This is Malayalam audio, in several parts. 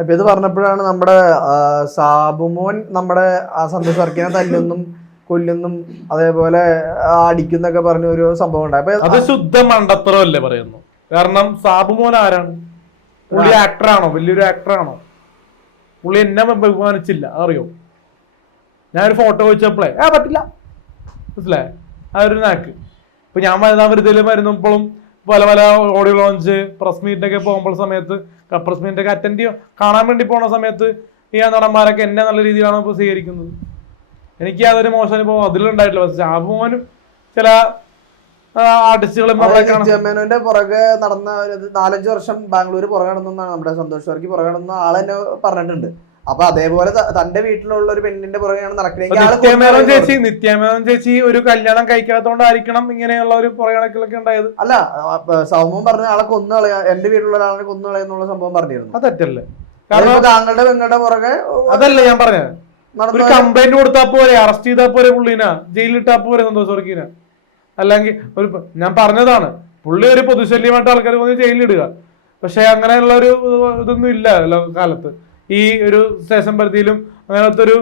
അപ്പൊ ഇത് പറഞ്ഞപ്പോഴാണ് നമ്മുടെ സാബുമോൻ നമ്മുടെ സന്തോഷ് വർക്കിനെ തല്ലുന്നും കൊല്ലുന്നും അതേപോലെ അടിക്കുന്നൊക്കെ പറഞ്ഞ ഒരു സംഭവം ഉണ്ടായി. അത് ശുദ്ധ മണ്ടത്തരമല്ലേ പറയുന്നു. കാരണം സാബുമോൻ ആരാണ്? പുള്ളി ആക്ടറാണോ? വലിയൊരു ആക്ടറാണോ? പുള്ളി എന്നെ ബഹുമാനിച്ചില്ല, അറിയോ? ഞാനൊരു ഫോട്ടോ വെച്ചപ്പോഴേ പറ്റില്ല, മനസ്സിലായേ? ആ ഒരു നാക്ക്. ഇപ്പൊ ഞാൻ വെറുതെ വരുന്നപ്പോഴും പല പല ഓഡിയോ ലോഞ്ച് പ്രസ് മീറ്റൊക്കെ പോകുമ്പോൾ സമയത്ത് പ്രസ് മീറ്റൊക്കെ അറ്റൻഡ് കാണാൻ വേണ്ടി പോണ സമയത്ത് ഈ നടന്മാരൊക്കെ എന്നെ നല്ല രീതിയിലാണ് ഇപ്പോൾ സ്വീകരിക്കുന്നത്. എനിക്ക് അതൊരു മോശം അനുഭവം അതിലുണ്ടായിട്ടില്ല. പക്ഷെ സാബുമോനും ചില ജമേനോന്റെ പുറകെ നടന്ന 4-5 വർഷം ബാംഗ്ലൂർ പുറകെ നടന്നാണ് നമ്മുടെ സന്തോഷ് വർക്കി പുറകെ നടന്ന ആളെന്നെ പറഞ്ഞിട്ടുണ്ട്. അപ്പൊ അതേപോലെ തന്റെ വീട്ടിലുള്ള ഒരു പെണ്ണിന്റെ പുറകെയാണ് നടക്കുന്നത്. നിത്യമേനോൻ ചേച്ചി ഒരു കല്യാണം കഴിക്കാത്തോണ്ടായിരിക്കണം ഇങ്ങനെയുള്ള ഒരു പുറകെ ഉണ്ടായത്. അല്ല, സൗമ്യം പറഞ്ഞ ആളെ കൊന്നുകളയാ, എന്റെ വീട്ടിലുള്ള ഒരാളെ കൊന്നുകളയെന്നുള്ള സംഭവം പറഞ്ഞിരുന്നു. അതല്ലേ? കാരണം താങ്കളുടെ പെങ്ങളുടെ പുറകെ അതല്ലേ ഞാൻ പറഞ്ഞത്. ഒരു കംപ്ലൈന്റ് കൊടുത്താൽ പോരെ, അറസ്റ്റ് ചെയ്താൽ പോരെ, പുള്ളിനാ ജയിലിലിട്ടാ പോരെ സന്തോഷ് വർക്കിനാ. അല്ലെങ്കിൽ ഒരു ഞാൻ പറഞ്ഞതാണ്, പുള്ളി ഒരു പൊതുശല്യമായിട്ട് ആൾക്കാർ വന്ന് ജയിലിലിടുക. പക്ഷെ അങ്ങനെയുള്ള ഒരു ഇതൊന്നും ഇല്ല കാലത്ത്. ഈ ഒരു സ്റ്റേഷൻ പരിധിയിലും അങ്ങനത്തെ ഒരു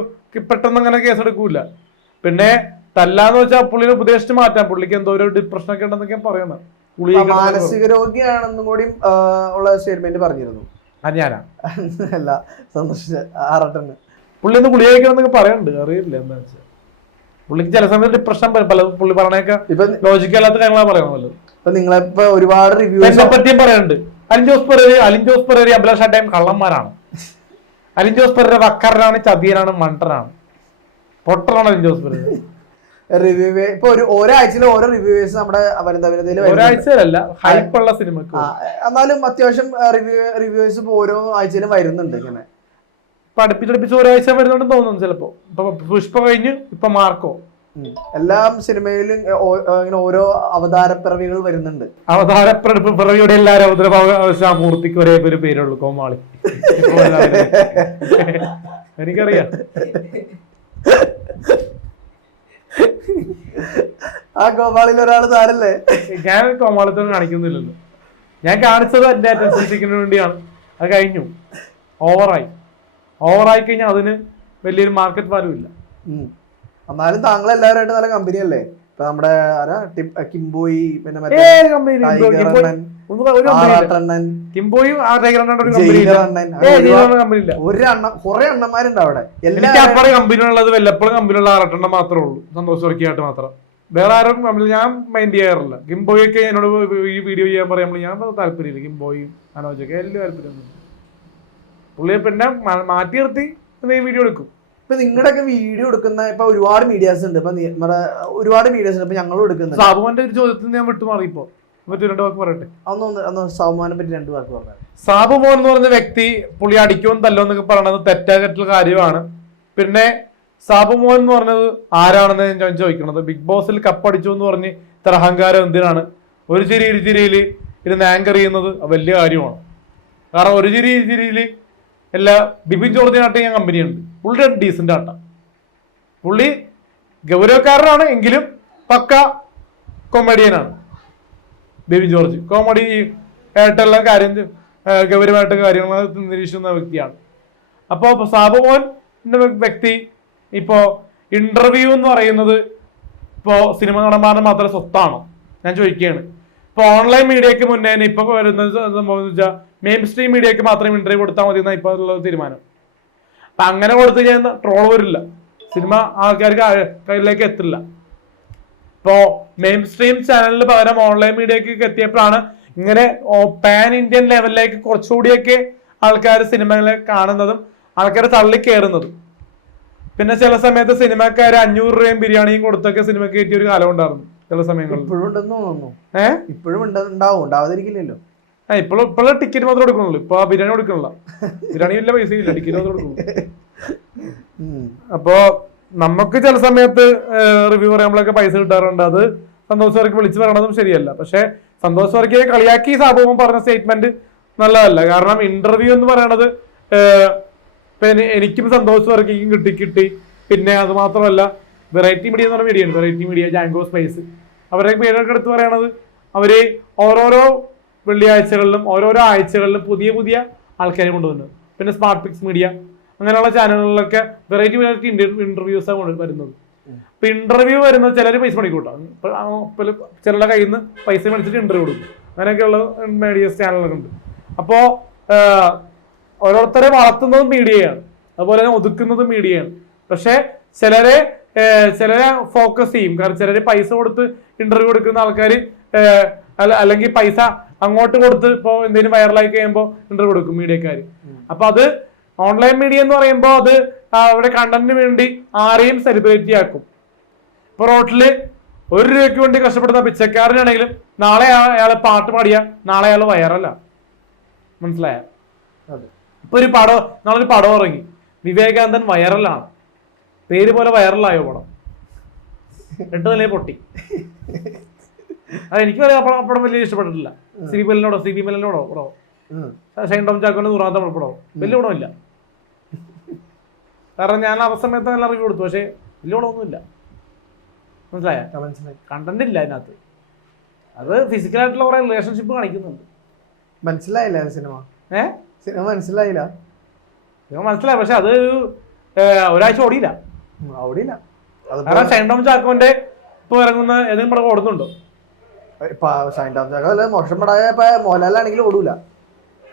പെട്ടെന്ന് അങ്ങനെ കേസെടുക്കൂല. പിന്നെ തല്ലാന്ന് വെച്ചാൽ പുള്ളിനെ ഉപദേശിച്ച് മാറ്റാം. പുള്ളിക്ക് എന്തോ ഒരു ഡിപ്രഷൻ ഒക്കെ ഉണ്ടെന്നൊക്കെ പറയുന്നത്. മാനസിക രോഗിയാണെന്നും കൂടി ഉള്ള സ്റ്റേറ്റ്മെന്റ് പറഞ്ഞിരുന്നു. ഞാനാ അല്ല, സന്തോഷിച്ച ആറട്ടന് പുള്ളി ഒന്ന് ഗുളിക കഴിക്കണമെന്നൊക്കെ പറയുന്നുണ്ട്. അറിയില്ല എന്താ വെച്ചാൽ പുള്ളിക്ക് ചില സമയത്ത് ഡിപ്രഷൻ പല പുള്ളി പറഞ്ഞേക്ക ലോജിക്കല്ലാത്ത കാര്യങ്ങളാണ് പറയണമല്ലോ. ഇപ്പൊ നിങ്ങളിപ്പോ ഒരുപാട് റിവ്യൂസിനെ പറ്റിയും പറയുന്നുണ്ട്. അലിൻ ജോസ് പെരേര അഭിലാഷ ടൈം കള്ളന്മാരാണ്. അലിൻ ജോസ് പെരേര വക്കറാണ്, ചതിയനാണ്, മണ്ടനാണ്, പൊട്ടറാണ് അലിൻ ജോസ് പെരേര. റിവ്യൂ ഇപ്പൊ ഒരാഴ്ചയിൽ ഓരോ റിവ്യൂവേഴ്സ് നമ്മുടെ ഒരാഴ്ചയിലല്ല, ഹൈപ്പുള്ള സിനിമക്ക്. എന്നാലും അത്യാവശ്യം റിവ്യൂവേഴ്സ് ഇപ്പൊ ഓരോ ആഴ്ചയിലും വരുന്നുണ്ട്. ഇങ്ങനെ പഠിപ്പിച്ചടുപ്പിച്ച് ഒരാഴ്ച വരുന്നുണ്ടെന്ന് തോന്നുന്നു. ചിലപ്പോ ഇപ്പൊ പുഷ്പ കഴിഞ്ഞ് ഇപ്പൊ മാർക്കോ. എല്ലാം സിനിമയിലും ഇങ്ങനെ ഓരോ അവതാരപ്പിറവികൾ വരുന്നുണ്ട്. അവതാരപ്പിറവിയുടെ എല്ലാവരും മൂർത്തിക്ക് ഒരേ ഒരു പേരുള്ളൂ, കോമാളി. എനിക്കറിയാം. ആ കോമാളിയിൽ ഒരാൾ താരല്ലേ? ഞാൻ കോമാളിത്തരം കാണിക്കുന്നില്ലല്ലോ. ഞാൻ കാണിച്ചത് എന്റെ അറ്റൻഷൻ വേണ്ടിയാണ്. അത് കഴിഞ്ഞു. ഓവറായി കഴിഞ്ഞാൽ അതിന് വലിയൊരു മാർക്കറ്റ് വാല്യൂ ഇല്ല. എന്നാലും താങ്കൾ എല്ലാവരുമായിട്ട് നല്ല കമ്പനി അല്ലേ? ഇപ്പൊ നമ്മുടെ കിംബോയി, പിന്നെ കുറെ അണ്ണന്മാരുണ്ട് അവിടെ. എനിക്ക് കമ്പനിയുള്ളത് വല്ലപ്പോഴും കമ്പനിയുള്ള ആറട്ടെണ്ണം മാത്രമേ ഉള്ളൂ, സന്തോഷ് വർക്കിയായിട്ട് മാത്രം. വേറെ ആരും ഞാൻ മൈൻഡ് ചെയ്യാറില്ല. കിംബോയൊക്കെ എന്നോട് ഈ വീഡിയോ ചെയ്യാൻ പറയുമ്പോൾ ഞാൻ താല്പര്യമില്ല. കിംബോയും അനോജൊക്കെ വലിയ താല്പര്യമൊന്നുമില്ല. പുള്ളിയെ പിന്നെ മാറ്റി നിർത്തി വീഡിയോ എടുക്കും. ഇപ്പൊ നിങ്ങളുടെയൊക്കെ വീഡിയോ എടുക്കുന്ന ഇപ്പൊ ഒരുപാട് മീഡിയാസ് ഉണ്ട്. ഇപ്പൊ ഒരുപാട് മീഡിയാസ് ഉണ്ട്. ഇപ്പൊ ഞങ്ങളും എടുക്കുന്നത്. സാബുമാന്റെ ഒരു ചോദ്യത്തിൽ ഞാൻ വിട്ടുമാറിയപ്പോ മറ്റു 2 വാക്ക് പറയട്ടെ. സാബുമാനെ പറ്റി 2 വാക്ക് പറഞ്ഞു. സാബുമോൻ എന്ന് പറഞ്ഞ വ്യക്തി പുള്ളി അടിക്കുമെന്ന് തല്ലോന്നൊക്കെ പറയണത് തെറ്റായിട്ടുള്ള കാര്യമാണ്. പിന്നെ സാബുമോൻ എന്ന് പറഞ്ഞത് ആരാണെന്ന് ഞാൻ ചോദിക്കണത്. ബിഗ് ബോസിൽ കപ്പടിച്ചു എന്ന് പറഞ്ഞ് ഇത്ര അഹങ്കാരം എന്തിനാണ്? ഒരു ചിരിയിൽ ഇരുന്ന് ആങ്കർ ചെയ്യുന്നത് വലിയ കാര്യമാണ്. കാരണം ഒരു ചിരിയിൽ എല്ലാ ബിബിൻ ജോർജിനായിട്ട് ഞാൻ കമ്പനിയുണ്ട്. പുള്ളിയുടെ ഡീസന്റ് ആട്ട. പുള്ളി ഗൗരവക്കാരനാണ് എങ്കിലും പക്ക കൊമേഡിയനാണ്. ബിബിൻ ജോർജ് കോമഡി ആയിട്ടുള്ള കാര്യം ഗൗരവമായിട്ട് കാര്യങ്ങൾ നിരീക്ഷിക്കുന്ന വ്യക്തിയാണ്. അപ്പോൾ സാബുമോൻ വ്യക്തി ഇപ്പോ ഇന്റർവ്യൂ എന്ന് പറയുന്നത് ഇപ്പോ സിനിമ നടന്മാരുടെ മാത്രം സ്വത്താണോ ഞാൻ ചോദിക്കുകയാണ്. ഇപ്പൊ ഓൺലൈൻ മീഡിയക്ക് മുന്നേ ഇപ്പൊ വരുന്നത് സംഭവം എന്ന് വെച്ചാൽ മെയിൻ സ്ട്രീം മീഡിയക്ക് മാത്രം ഇന്റർവ്യൂ കൊടുത്താൽ മതി എന്നാ ഇപ്പൊ ഉള്ള തീരുമാനം. അപ്പൊ അങ്ങനെ കൊടുത്തു കഴിഞ്ഞാൽ ട്രോൾ വരില്ല, സിനിമ ആൾക്കാർക്ക് കയ്യിലേക്ക് എത്തില്ല. ഇപ്പോ മെയിൻ സ്ട്രീം ചാനലിന് പകരം ഓൺലൈൻ മീഡിയക്ക് എത്തിയപ്പോഴാണ് ഇങ്ങനെ പാൻ ഇന്ത്യൻ ലെവലിലേക്ക് കുറച്ചുകൂടിയൊക്കെ ആൾക്കാർ സിനിമകളെ കാണുന്നതും ആൾക്കാർ തള്ളിക്കയറുന്നതും. പിന്നെ ചില സമയത്ത് സിനിമക്കാര് 500 രൂപയും ബിരിയാണിയും കൊടുത്തൊക്കെ സിനിമ കയറ്റിയ ഒരു കാലം ഉണ്ടായിരുന്നു ചില സമയങ്ങളിൽ. ഇപ്പോഴും ഉണ്ടാവാതിരിക്കില്ലല്ലോ. ഇപ്പോഴും ടിക്കറ്റ് മാത്രമേ കൊടുക്കണുള്ളൂ. ഇപ്പൊ ബിരിയാണി കൊടുക്കണില്ല. ബിരിയാണി ഇല്ല, പൈസ ഇല്ല, ടിക്കറ്റ് മാത്രമേ കൊടുക്കുള്ളൂ. അപ്പോ നമുക്ക് ചില സമയത്ത് റിവ്യൂ പറയുമ്പോഴൊക്കെ പൈസ കിട്ടാറുണ്ട്. അത് സന്തോഷ് വർക്കി വിളിച്ചു പറയണതും ശരിയല്ല. പക്ഷെ സന്തോഷ് വർക്കിയെ കളിയാക്കി സാബുമോൻ പറഞ്ഞ സ്റ്റേറ്റ്മെന്റ് നല്ലതല്ല. കാരണം ഇന്റർവ്യൂ എന്ന് പറയണത് എനിക്കും സന്തോഷ് വർക്കിക്കും കിട്ടി. പിന്നെ അത് മാത്രമല്ല വെറൈറ്റി മീഡിയ എന്ന് പറഞ്ഞ മീഡിയ ഉണ്ട്. വെറൈറ്റി മീഡിയ, ജാങ്കോ സ്പേസ്, അവരുടെ പേരൊക്കെ എടുത്ത് പറയണത് അവര് ഓരോരോ വെള്ളിയാഴ്ചകളിലും ഓരോരോ ആഴ്ചകളിലും പുതിയ ആൾക്കാരെ കൊണ്ടുവന്നു. പിന്നെ സ്മാർട്ട് പിക്സ് മീഡിയ അങ്ങനെയുള്ള ചാനലുകളിലൊക്കെ വെറൈറ്റി ഇന്റർവ്യൂസാണ് വരുന്നത്. ഇപ്പൊ ഇന്റർവ്യൂ വരുന്നത് ചിലർ പൈസ മേടിക്കൂട്ടാം, ചിലരുടെ കയ്യിൽ നിന്ന് പൈസ മേടിച്ചിട്ട് ഇന്റർവ്യൂ കൊടുക്കും. അങ്ങനെയൊക്കെയുള്ള മീഡിയ ചാനലുകളൊക്കെ ഉണ്ട്. അപ്പോ ഓരോരുത്തരെ വളർത്തുന്നതും മീഡിയയാണ്, അതുപോലെ തന്നെ ഒതുക്കുന്നതും മീഡിയയാണ്. പക്ഷെ ചിലരെ ഫോക്കസ് ചെയ്യും. കാരണം ചിലര് പൈസ കൊടുത്ത് ഇന്റർവ്യൂ കൊടുക്കുന്ന ആൾക്കാർ അല്ലെങ്കിൽ പൈസ അങ്ങോട്ട് കൊടുത്ത് ഇപ്പോ എന്തെങ്കിലും വൈറലായി കഴിയുമ്പോൾ ഇന്റർവ്യൂ കൊടുക്കും മീഡിയക്കാർ. അപ്പൊ അത് ഓൺലൈൻ മീഡിയ എന്ന് പറയുമ്പോൾ അത് അവിടെ കണ്ടന്റിന് വേണ്ടി ആരെയും സെലിബ്രിറ്റി ആക്കും. ഇപ്പൊ റോട്ടില് 1 രൂപയ്ക്ക് വേണ്ടി കഷ്ടപ്പെടുന്ന പിച്ചക്കാരനാണെങ്കിലും നാളെ അയാളെ പാട്ട് പാടിയ നാളെ അയാൾ വൈറല. മനസ്സിലായ? ഇപ്പൊ നാളൊരു പടം ഇറങ്ങി, വിവേകാനന്ദൻ വൈറലാണ്, പേര് പോലെ വൈറലായോ പടം, 8 നിലയിൽ പൊട്ടി. അത് എനിക്ക് പടം വലിയ ഇഷ്ടപ്പെട്ടിട്ടില്ല. സി ബി മെല്ലിനോടോ പടോ, ഷൈൻ ടോം ചാക്കോന്റെ 100ാമത്തെ പടമോ വലിയ പടമില്ല. കാരണം ഞാൻ ആ സമയത്ത് നല്ല റിവ്യൂ കൊടുത്തു, പക്ഷെ വലിയ പടമൊന്നുമില്ല. മനസ്സിലായ? കണ്ടന്റ് ഇല്ല അതിനകത്ത്. അത് ഫിസിക്കലായിട്ടുള്ള കുറെ റിലേഷൻഷിപ്പ് കാണിക്കുന്നുണ്ട്. മനസ്സിലായില്ല സിനിമ മനസ്സിലായില്ല. മനസ്സിലായി, പക്ഷെ അത് ഒരാഴ്ച ഓടിയില്ല. കാരണം ഷൈൻ ടോം ചാക്കോന്റെ ഇപ്പൊ ഇറങ്ങുന്ന ഏതെങ്കിലും പടം ഓടുന്നുണ്ടോ? ഷൈൻ ടോം ചാക്കോ മോശം പടായ മോഹൻലാലാണെങ്കിലും ഓടൂല,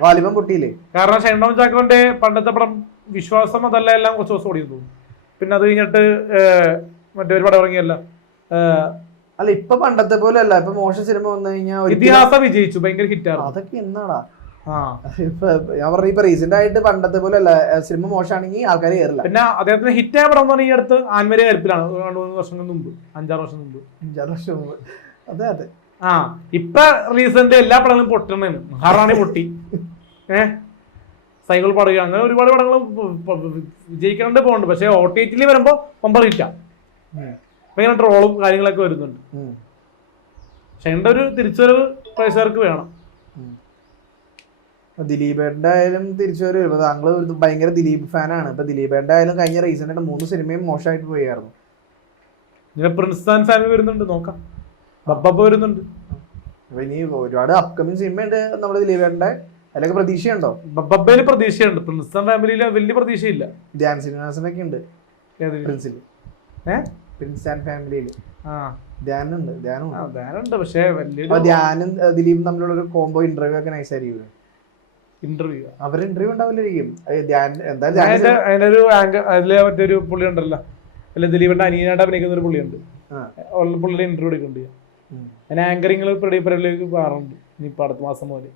വാലിബൻ പൊട്ടിയില്ലേ. കാരണം ഷൈൻ ടോം ചാക്കോന്റെ പണ്ടത്തെ പടം വിശ്വാസം അതല്ല എല്ലാം കുറച്ച് ദിവസം ഓടിയെന്ന് തോന്നുന്നു. പിന്നെ അത് കഴിഞ്ഞിട്ട് മറ്റൊരു പടം ഇറങ്ങിയല്ല. അല്ല ഇപ്പൊ പണ്ടത്തെ പോലെ അല്ല. ഇപ്പൊ മോശം സിനിമ വന്നു കഴിഞ്ഞാൽ ഇതിഹാസം വിജയിച്ചു, ഭയങ്കര ഹിറ്റാണ്. അതൊക്കെ എന്നാടാ ഇപ്പൊ ഞാൻ പറഞ്ഞ ഇപ്പൊ റീസെന്റ് ആയിട്ട് പണ്ടത്തെ പോലെ അല്ല. സിനിമ മോശമാണെങ്കിൽ ആൾക്കാർ കയറില്ല. പിന്നെ അദ്ദേഹത്തിന് ഹിറ്റായ പടം എന്ന് പറഞ്ഞാൽ ഈ അടുത്ത് ആൻമരി കരുപ്പിലാണ്, 2-3 വർഷങ്ങൾക്ക് മുമ്പ്, 5-6 വർഷം മുമ്പ്. അതെ അതെ. ഇപ്പൊ റീസെന്റ് എല്ലാ പടങ്ങളും പൊട്ടണേന്. മഹാറാണി പൊട്ടി, സൈക്കിൾ പാടുക, അങ്ങനെ ഒരുപാട് പടങ്ങളും വിജയിക്കാണ്ട് പോകുന്നുണ്ട്. പക്ഷെ OTT വരുമ്പോ ഒമ്പത് ഹിറ്റാ, ഭയങ്കര ട്രോളും കാര്യങ്ങളൊക്കെ വരുന്നുണ്ട്. പക്ഷെ എന്റെ ഒരു തിരിച്ചുവരവ് പ്രേക്ഷകർക്ക് വേണം. ദിലീപേട്ടന്റെ ആയാലും തിരിച്ചുവരവ്. ഇപ്പൊ താങ്കൾ ഒരു ഭയങ്കര ദിലീപ് ഫാനാണ്. ഇപ്പൊ ദിലീപേട്ടന്റെ ആയാലും കഴിഞ്ഞ റീസെന്റ് ആയിട്ട് 3 സിനിമയും മോശമായിട്ട് പോയായിരുന്നു. ഇങ്ങനെ പ്രിൻസ് ഫാമിലി വരുന്നുണ്ട്, നോക്കാം. ബബ്ബ വരുന്നുണ്ട്. അപ്പൊ ഇനി ഒരുപാട് അപ്കമിങ് സിനിമയുണ്ട് നമ്മുടെ ദിലീപേട്ടന്റെ. അതിലൊക്കെ പ്രതീക്ഷയുണ്ടോ? ബബ്ബയില് പ്രതീക്ഷയുണ്ട്, പ്രിൻസ് ഫാമിലിയില് വലിയ പ്രതീക്ഷയില്ല. ധ്യാൻ ശ്രീനിവാസനൊക്കെ ഉണ്ട് പ്രിൻസിൽ. Prince and ഫാമിലിയില് ധ്യാനുണ്ട്. പക്ഷെ ധ്യാനും ദിലീപും തമ്മിലുള്ള ഒരു കോംബോ ഇന്റർവ്യൂ ഒക്കെ നൈസായിരിക്കും. അവർ ഇന്റർവ്യൂ ഉണ്ടാവില്ലായിരിക്കും. അതിനൊരു അതിലെ മറ്റൊരു പുള്ളി ഉണ്ടല്ലോ, അല്ലെ ദിലീപിന്റെ അനിയനായിട്ട് അഭിനയിക്കുന്ന ഒരു പുള്ളിയുണ്ട്, പുള്ളിയുടെ ഇന്റർവ്യൂ എടുക്കുന്നുണ്ട്. ഞാൻ ആങ്കറിങ്ങൾ മാറുന്നുണ്ട് ഇനിയിപ്പോ അടുത്ത മാസം മുതൽ.